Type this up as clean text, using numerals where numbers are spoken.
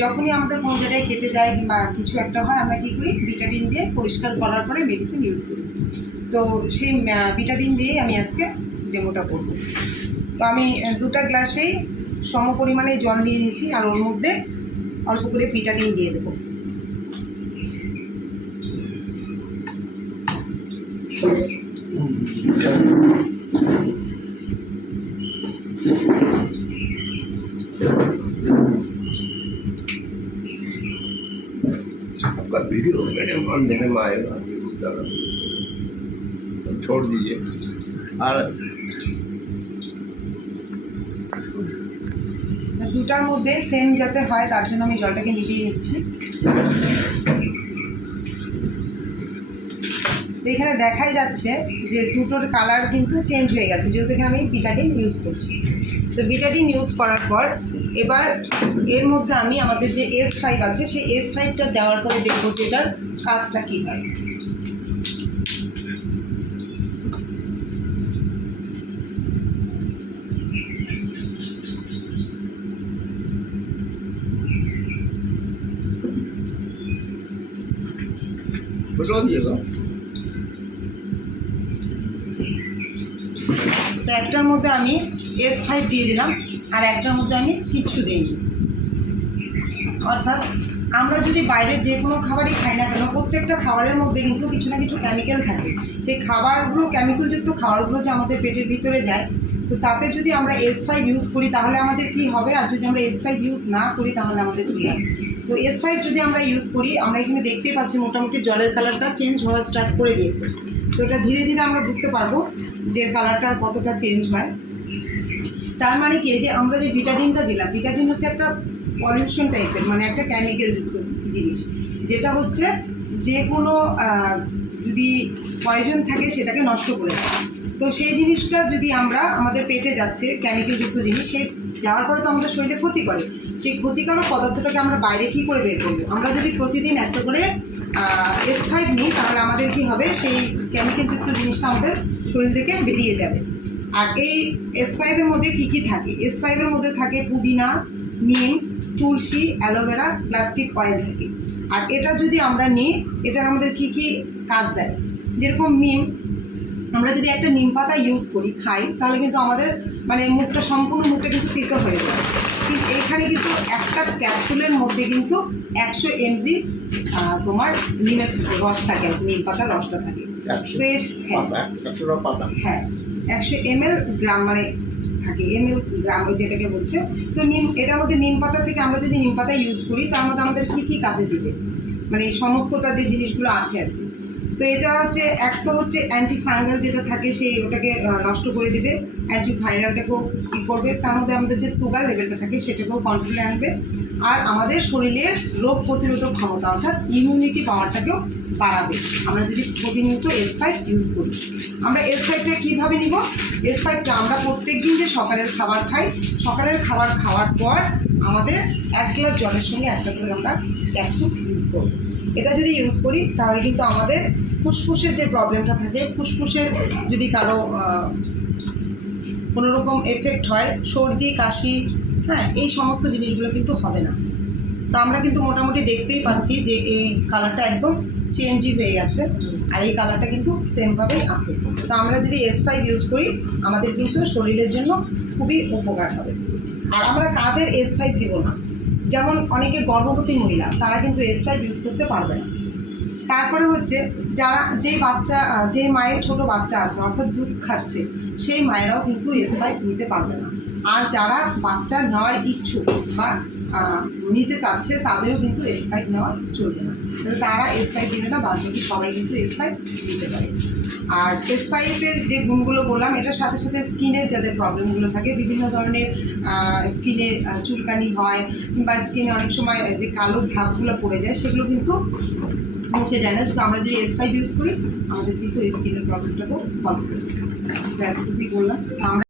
যখনই আমাদের কোনো জায়গায় কেটে যায় কিংবা কিছু একটা হয় আমরা কী করি বিটাডিন দিয়ে পরিষ্কার করার পরে মেডিসিন ইউজ করি। তো সেই বিটাডিন দিয়েই আমি আজকে ডেমোটা করব। তো আমি 2টা গ্লাসেই সম পরিমাণে জল নিয়ে নিয়েছি আর ওর মধ্যে অল্প করে বিটাডিন দিয়ে দেবো। आपका वीडियो मैंने ऑन देने में आएगा यूट्यूब चैनल तो छोड़ दीजिए। और 2টার মধ্যে সেম যাতে হয় তার জন্য আমি জলটাকে মিলিয়ে নিচ্ছি। তো এখানে দেখাই যাচ্ছে যে দুটোর কালার কিন্তু চেঞ্জ হয়ে গেছে, যেহেতু এখানে আমি বিটাডিন ইউজ করছি। তো বিটাডিন ইউজ করার পর এবার এর মধ্যে আমি আমাদের যে S5 আছে সেই S5টা দেওয়ার পরে দেখবো যে এটার কাজটা কী হয়। बता दिएगा। তো একটার মধ্যে আমি S5 দিয়ে দিলাম আর একটার মধ্যে আমি কিচ্ছু দিইনি। অর্থাৎ আমরা যদি বাইরের যে কোনো খাবারই খাই না কেন প্রত্যেকটা খাবারের মধ্যে কিন্তু কিছু না কিছু কেমিক্যাল থাকে। সেই খাবারগুলো কেমিক্যালযুক্ত খাবারগুলো যে আমাদের পেটের ভিতরে যায়, তো তাতে যদি আমরা S5 ইউজ করি তাহলে আমাদের কি হবে, আর যদি আমরা S5 ইউজ না করি তাহলে আমাদের কী হবে। তো S5 যদি আমরা ইউজ করি, আমরা এখানে দেখতেই পাচ্ছি মোটামুটি জলের কালারটা চেঞ্জ হওয়া স্টার্ট করে দিয়েছে। তো এটা ধীরে ধীরে আমরা বুঝতে পারবো যে কালারটা কতটা চেঞ্জ হয়। তার মানে কি, যে আমরা যে বিটাডিনটা দিলাম, বিটাডিন হচ্ছে একটা পলিউশন টাইপের, মানে একটা কেমিক্যালযুক্ত জিনিস, যেটা হচ্ছে যে কোনো যদি পয়জন থাকে সেটাকে নষ্ট করে দেয়। তো সেই জিনিসটা যদি আমরা আমাদের পেটে যাচ্ছে কেমিক্যালযুক্ত জিনিস, সে যাওয়ার পরে তো আমাদের শরীরে ক্ষতি করে। সেই ক্ষতিকারক পদার্থটাকে আমরা বাইরে কী করে বের করবো? আমরা যদি প্রতিদিন একটা করে S5 নিই তাহলে আমাদের কি হবে, সেই কেমিক্যালযুক্ত জিনিসটা আমাদের শরীর থেকে বেরিয়ে যাবে। আর এই S5 এর মধ্যে কী কী থাকে? S5 এর মধ্যে থাকে পুদিনা, নিম, তুলসী, অ্যালোভেরা, প্লাস্টিক অয়েল থাকে। আর এটা যদি আমরা নিই, এটার আমাদের কি কি কাজ দেয়, যেরকম নিম, আমরা যদি একটা নিম পাতা ইউজ করি খাই তাহলে কিন্তু আমাদের মানে সম্পূর্ণ মুখটা কিন্তু তিতো হয়ে যায়। কিন্তু এখানে কিন্তু একটা ক্যাপসুলের মধ্যে কিন্তু 100 mg তোমার নিমের রস থাকে, নিম পাতার রসটা থাকে। তো এর হ্যাঁ 100 ml গ্রাম মানে থাকে, ml গ্রাম যেটাকে বলছে। তো নিম, এটার মধ্যে নিম পাতা থেকে আমরা যদি নিম পাতা ইউজ করি তার মধ্যে আমাদের কী কী কাজে দিবে, মানে এই সমস্তটা যে জিনিসগুলো আছে আর কি। তো এটা হচ্ছে এক তো হচ্ছে অ্যান্টিফাঙ্গাল যেটা থাকে সেই ওটাকে নষ্ট করে দিবে, অ্যান্টিভাইরালটাকেও কী করবে, তার মধ্যে আমাদের যে সুগার লেভেলটা থাকে সেটাকেও কন্ট্রোলে আনবে। আর আমাদের শরীরের রোগ প্রতিরোধক ক্ষমতা অর্থাৎ ইমিউনিটি পাওয়ারটাকেও বাড়াবে আমরা যদি প্রতিনিয়ত S5 ইউজ করি। আমরা S5টা কীভাবে নিব? S5টা আমরা প্রত্যেক দিন যে সকালের খাবার খাই, সকালের খাবার খাওয়ার পর আমাদের 1 গ্লাস জলের সঙ্গে একটা করে আমরা ক্যাপসুল ইউজ করব। এটা যদি ইউজ করি তাহলে কিন্তু আমাদের ফুসফুসের যে প্রবলেমটা থাকে, ফুসফুসের যদি কারো কোনো রকম এফেক্ট হয়, সর্দি কাশি, হ্যাঁ এই সমস্ত জিনিসগুলো কিন্তু হবে না। তো আমরা কিন্তু মোটামুটি দেখতেই পাচ্ছি যে এই কালারটা একদম চেঞ্জই হয়ে গেছে আর এই কালারটা কিন্তু সেমভাবেই আছে। তো আমরা যদি S5 ইউজ করি আমাদের কিন্তু শরীরের জন্য খুবই উপকার হবে। আর আমরা কাদের S5 দিব না, যেমন অনেকে গর্ভবতী মহিলা তারা কিন্তু S5 ইউজ করতে পারবে না। তারপরে হচ্ছে যারা যে মায়ের ছোট বাচ্চা আছে অর্থাৎ দুধ খাচ্ছে সেই মায়েরাও কিন্তু S5 নিতে পারবে না। আর যারা বাচ্চা নেওয়ার ইচ্ছুক বা নিতে চাচ্ছে তাদেরও কিন্তু S5 নেওয়া চলবে না। তাহলে তারা S5 দিবে না, বাকি সবাই কিন্তু S5 নিতে পারে। আর S5-এর যে গুণগুলো বললাম, এটার সাথে সাথে স্কিনের যাদের প্রবলেমগুলো থাকে, বিভিন্ন ধরনের স্কিনে চুলকানি হয় কিংবা স্কিনে অনেক সময় যে কালো ধাপগুলো পড়ে যায় সেগুলো কিন্তু মুছে যায় না। তো আমরা যদি S5 ইউজ করি আমাদের কিন্তু স্কিনের প্রবলেমটাকেও সলভ করি। এতটুকুই বললাম।